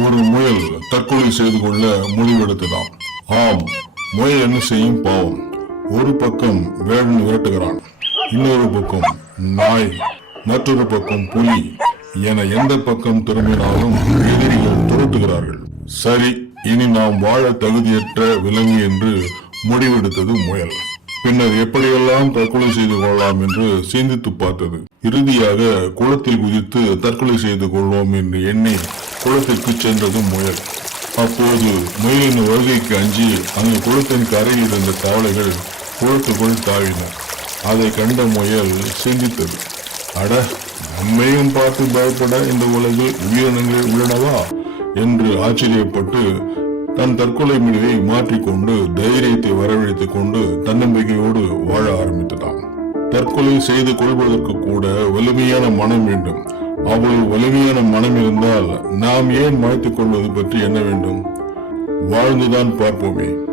ஒரு முயல் தற்கொலை செய்து கொள்ள முடிவெடுத்ததாம். ஆம் முயல் என்ன செய்யும் பாவம். ஒரு பக்கம் வேடன் விரட்டுகிறான் இன்னொரு பக்கம் நாய் மற்றொரு பக்கம் புலி என எந்த பக்கம் திரும்பினாலும் எதிரிகள் துரத்துகிறார்கள். சரி இனி நாம் வாழ தகுதியற்ற விலங்கு என்று முடிவெடுத்தது முயல். பின்னர் எப்படியெல்லாம் தற்கொலை செய்து கொள்ளலாம் என்று சிந்தித்து பார்த்தது. இறுதியாக குளத்தில் குதித்து தற்கொலை செய்து கொள்வோம் என்று எண்ணி குளத்திற்கு சென்றது முயல். அப்போது முயலின் வருகைக்கு அஞ்சி அங்கு குளத்தின் கரையில் இருந்த தவளைகள் குளத்துக்குள் தாவின. அதை கண்ட முயல் சிந்தித்தது. அட நம்மையும் பார்த்து பயப்பட இந்த உலகில் உயிரினங்கள் உள்ளனவா? என்று ஆச்சரியப்பட்டு தன் தற்கொலை முடிவை மாற்றிக்கொண்டு தைரியத்தை வரவழைத்துக் கொண்டு தன்னம்பிக்கையோடு வாழ ஆரம்பித்ததாம். தற்கொலை செய்து கொள்வதற்கு கூட வலிமையான மனம் வேண்டும். அவ்வளவு வலிமையான மனம் நாம் ஏன் மாய்த்துக் கொள்வது பற்றி என்ன வேண்டும்? வாழ்ந்துதான் பார்ப்போமே.